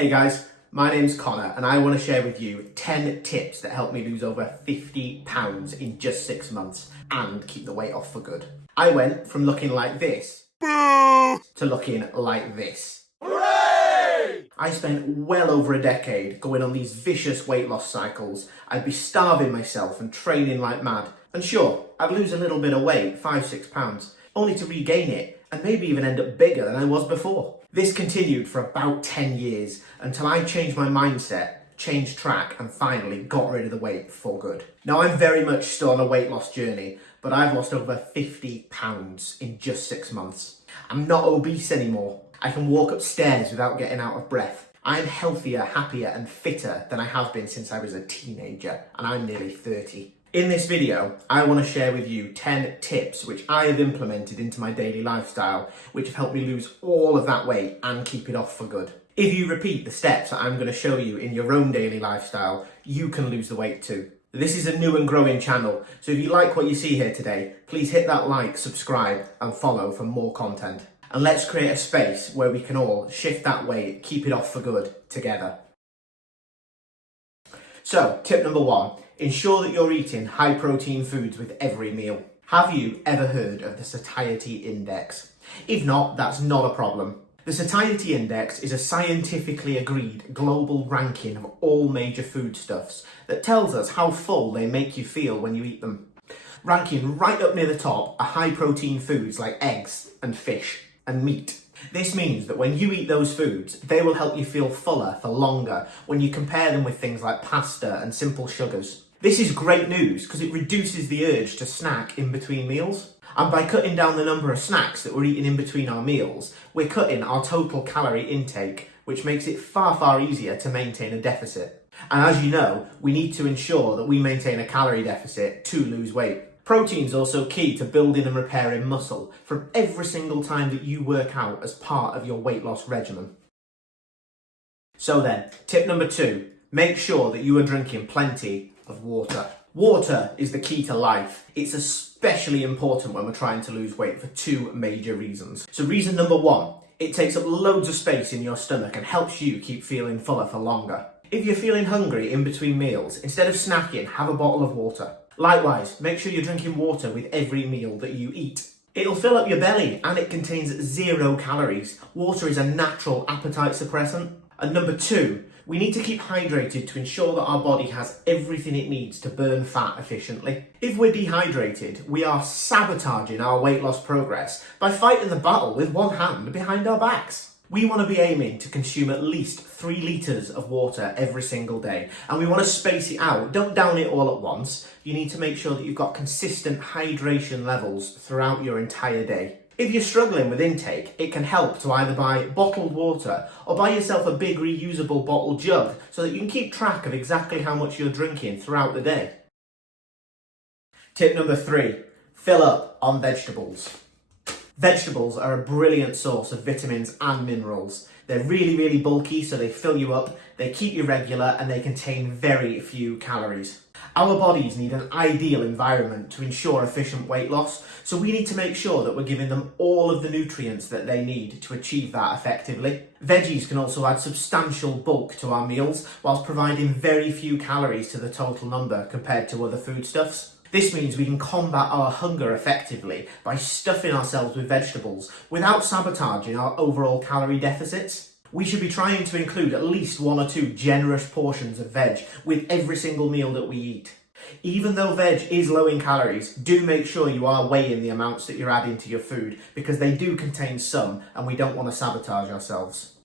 Hey guys, my name's Connor and I want to share with you 10 tips that helped me lose over 50 pounds in just 6 months and keep the weight off for good. I went from looking like this to looking like this. Hooray! I spent well over a decade going on these vicious weight loss cycles. I'd be starving myself and training like mad. And sure, I'd lose a little bit of weight, 5-6 pounds, only to regain it and maybe even end up bigger than I was before. This continued for about 10 years until I changed my mindset, changed track and finally got rid of the weight for good. Now I'm very much still on a weight loss journey, but I've lost over 50 pounds in just 6 months. I'm not obese anymore. I can walk upstairs without getting out of breath. I'm healthier, happier and fitter than I have been since I was a teenager, and I'm nearly 30. In this video, I want to share with you 10 tips which I have implemented into my daily lifestyle, which have helped me lose all of that weight and keep it off for good. If you repeat the steps that I'm going to show you in your own daily lifestyle, you can lose the weight too. This is a new and growing channel, so if you like what you see here today, please hit that like, subscribe and follow for more content. And let's create a space where we can all shift that weight, keep it off for good together. So, tip number 1, ensure that you're eating high protein foods with every meal. Have you ever heard of the satiety index? If not, that's not a problem. The satiety index is a scientifically agreed global ranking of all major foodstuffs that tells us how full they make you feel when you eat them. Ranking right up near the top are high protein foods like eggs and fish and meat. This means that when you eat those foods, they will help you feel fuller for longer when you compare them with things like pasta and simple sugars. This is great news because it reduces the urge to snack in between meals. And by cutting down the number of snacks that we're eating in between our meals, we're cutting our total calorie intake, which makes it far easier to maintain a deficit. And as you know, we need to ensure that we maintain a calorie deficit to lose weight. Protein is also key to building and repairing muscle from every single time that you work out as part of your weight loss regimen. So then, tip number 2, make sure that you are drinking plenty of water. Water is the key to life. It's especially important when we're trying to lose weight for 2 major reasons. So reason number 1, it takes up loads of space in your stomach and helps you keep feeling fuller for longer. If you're feeling hungry in between meals, instead of snacking, have a bottle of water. Likewise, make sure you're drinking water with every meal that you eat. It'll fill up your belly and it contains 0 calories. Water is a natural appetite suppressant. And number 2, we need to keep hydrated to ensure that our body has everything it needs to burn fat efficiently. If we're dehydrated, we are sabotaging our weight loss progress by fighting the battle with one hand behind our backs. We want to be aiming to consume at least 3 litres of water every single day, and we want to space it out. Don't down it all at once. You need to make sure that you've got consistent hydration levels throughout your entire day. If you're struggling with intake, it can help to either buy bottled water or buy yourself a big reusable bottle jug so that you can keep track of exactly how much you're drinking throughout the day. Tip number 3, fill up on vegetables. Vegetables are a brilliant source of vitamins and minerals. They're really bulky, so they fill you up, they keep you regular, and they contain very few calories. Our bodies need an ideal environment to ensure efficient weight loss, so we need to make sure that we're giving them all of the nutrients that they need to achieve that effectively. Veggies can also add substantial bulk to our meals, whilst providing very few calories to the total number compared to other foodstuffs. This means we can combat our hunger effectively by stuffing ourselves with vegetables without sabotaging our overall calorie deficits. We should be trying to include at least 1 or 2 generous portions of veg with every single meal that we eat. Even though veg is low in calories, do make sure you are weighing the amounts that you're adding to your food because they do contain some and we don't want to sabotage ourselves.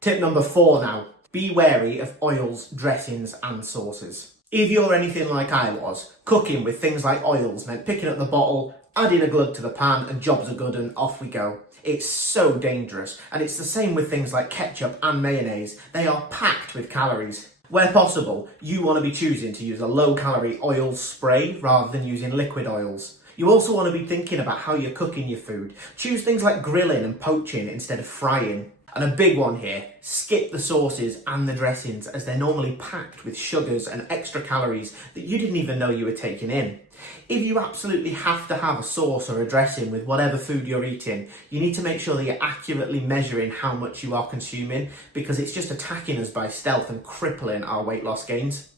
Tip number 4 now, be wary of oils, dressings and sauces. If you're anything like I was, cooking with things like oils meant picking up the bottle, adding a glug to the pan and jobs are good and off we go. It's so dangerous, and it's the same with things like ketchup and mayonnaise. They are packed with calories. Where possible, you want to be choosing to use a low-calorie oil spray rather than using liquid oils. You also want to be thinking about how you're cooking your food. Choose things like grilling and poaching instead of frying. And a big one here, skip the sauces and the dressings as they're normally packed with sugars and extra calories that you didn't even know you were taking in. If you absolutely have to have a sauce or a dressing with whatever food you're eating, you need to make sure that you're accurately measuring how much you are consuming, because it's just attacking us by stealth and crippling our weight loss gains.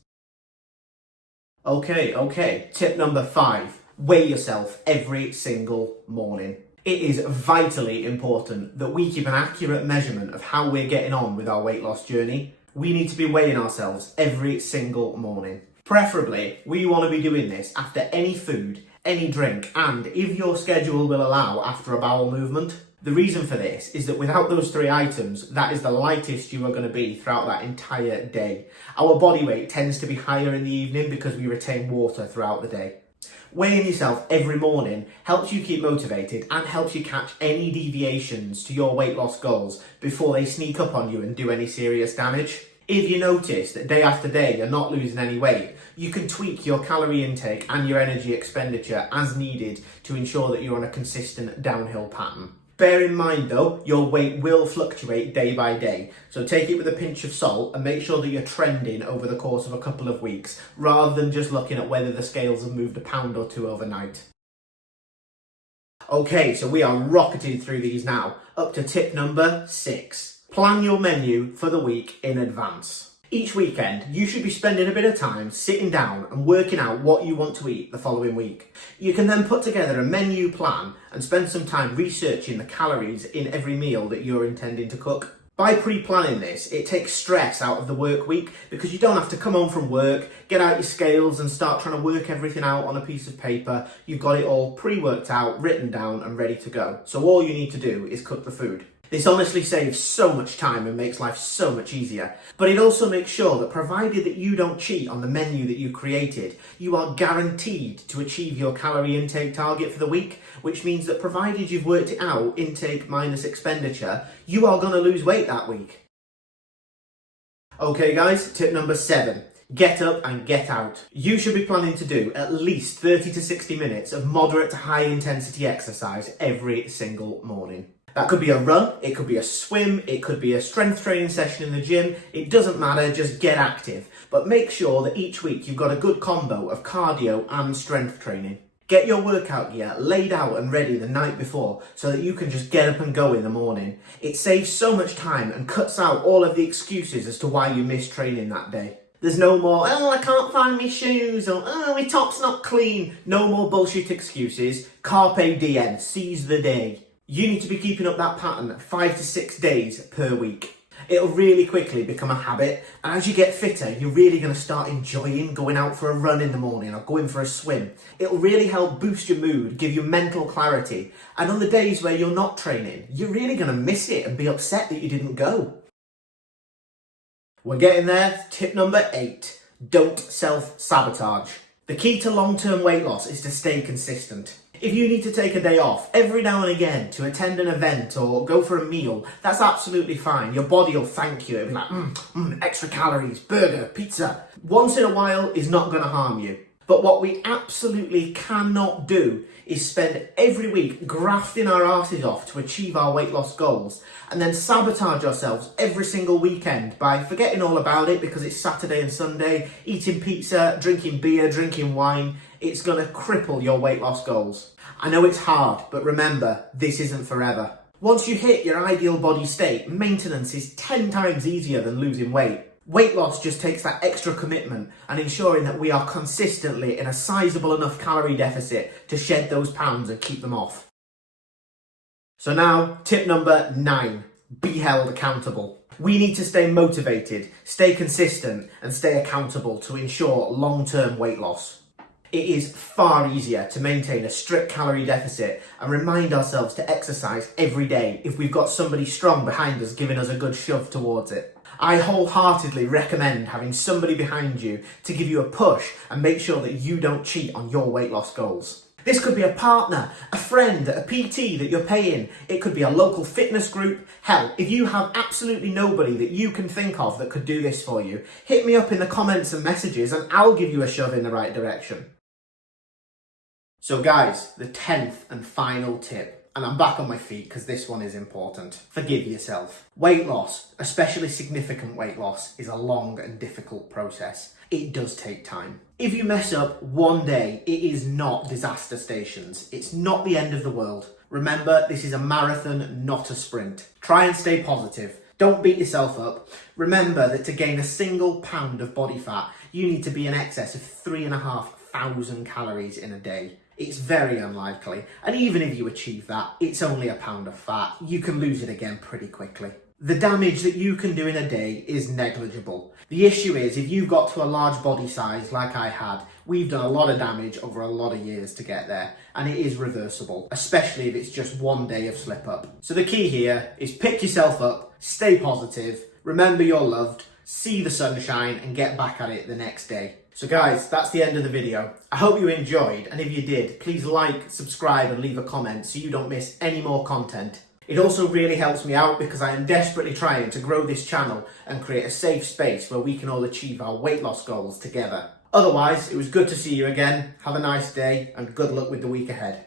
Okay, tip number 5, weigh yourself every single morning. It is vitally important that we keep an accurate measurement of how we're getting on with our weight loss journey. We need to be weighing ourselves every single morning. Preferably, we want to be doing this after any food, any drink, and if your schedule will allow, after a bowel movement. The reason for this is that without those 3 items, that is the lightest you are going to be throughout that entire day. Our body weight tends to be higher in the evening because we retain water throughout the day. Weighing yourself every morning helps you keep motivated and helps you catch any deviations to your weight loss goals before they sneak up on you and do any serious damage. If you notice that day after day you're not losing any weight, you can tweak your calorie intake and your energy expenditure as needed to ensure that you're on a consistent downhill pattern. Bear in mind though, your weight will fluctuate day by day, so take it with a pinch of salt and make sure that you're trending over the course of a couple of weeks, rather than just looking at whether the scales have moved a pound or 2 overnight. Okay, so we are rocketing through these now, up to tip number 6. Plan your menu for the week in advance. Each weekend, you should be spending a bit of time sitting down and working out what you want to eat the following week. You can then put together a menu plan and spend some time researching the calories in every meal that you're intending to cook. By pre-planning this, it takes stress out of the work week because you don't have to come home from work, get out your scales and start trying to work everything out on a piece of paper. You've got it all pre-worked out, written down and ready to go. So all you need to do is cook the food. This honestly saves so much time and makes life so much easier. But it also makes sure that provided that you don't cheat on the menu that you created, you are guaranteed to achieve your calorie intake target for the week, which means that provided you've worked it out, intake minus expenditure, you are going to lose weight that week. Okay guys, tip number 7. Get up and get out. You should be planning to do at least 30 to 60 minutes of moderate to high intensity exercise every single morning. That could be a run, it could be a swim, it could be a strength training session in the gym. It doesn't matter, just get active. But make sure that each week you've got a good combo of cardio and strength training. Get your workout gear laid out and ready the night before so that you can just get up and go in the morning. It saves so much time and cuts out all of the excuses as to why you missed training that day. There's no more, oh, I can't find my shoes, or oh, my top's not clean. No more bullshit excuses. Carpe diem, seize the day. You need to be keeping up that pattern 5 to 6 days per week. It'll really quickly become a habit, and as you get fitter, you're really going to start enjoying going out for a run in the morning or going for a swim. It'll really help boost your mood, give you mental clarity, and on the days where you're not training, you're really going to miss it and be upset that you didn't go. We're getting there. Tip number 8. Don't self-sabotage. The key to long-term weight loss is to stay consistent. If you need to take a day off every now and again to attend an event or go for a meal, that's absolutely fine. Your body will thank you. It'll be like, extra calories, burger, pizza. Once in a while is not going to harm you. But what we absolutely cannot do is spend every week grafting our asses off to achieve our weight loss goals and then sabotage ourselves every single weekend by forgetting all about it because it's Saturday and Sunday, eating pizza, drinking beer, drinking wine. It's going to cripple your weight loss goals. I know it's hard, but remember, this isn't forever. Once you hit your ideal body state, maintenance is 10 times easier than losing weight. Weight loss just takes that extra commitment and ensuring that we are consistently in a sizable enough calorie deficit to shed those pounds and keep them off. So now, tip number 9, be held accountable. We need to stay motivated, stay consistent, and stay accountable to ensure long-term weight loss. It is far easier to maintain a strict calorie deficit and remind ourselves to exercise every day if we've got somebody strong behind us giving us a good shove towards it. I wholeheartedly recommend having somebody behind you to give you a push and make sure that you don't cheat on your weight loss goals. This could be a partner, a friend, a PT that you're paying. It could be a local fitness group. Hell, if you have absolutely nobody that you can think of that could do this for you, hit me up in the comments and messages and I'll give you a shove in the right direction. So guys, the 10th and final tip. and I'm back on my feet because this one is important. Forgive yourself. Weight loss, especially significant weight loss, is a long and difficult process. It does take time. If you mess up one day, it is not disaster stations. It's not the end of the world. Remember, this is a marathon, not a sprint. Try and stay positive. Don't beat yourself up. Remember that to gain a single pound of body fat, you need to be in excess of 3,500 calories in a day. It's very unlikely, and even if you achieve that, it's only a pound of fat. You can lose it again pretty quickly. The damage that you can do in a day is negligible. The issue is, if you've got to a large body size like I had, we've done a lot of damage over a lot of years to get there, and it is reversible, especially if it's just one day of slip up. So the key here is pick yourself up, stay positive, remember you're loved, see the sunshine, and get back at it the next day. So guys, that's the end of the video. I hope you enjoyed, and if you did, please like, subscribe and leave a comment so you don't miss any more content. It also really helps me out because I am desperately trying to grow this channel and create a safe space where we can all achieve our weight loss goals together. Otherwise, it was good to see you again. Have a nice day and good luck with the week ahead.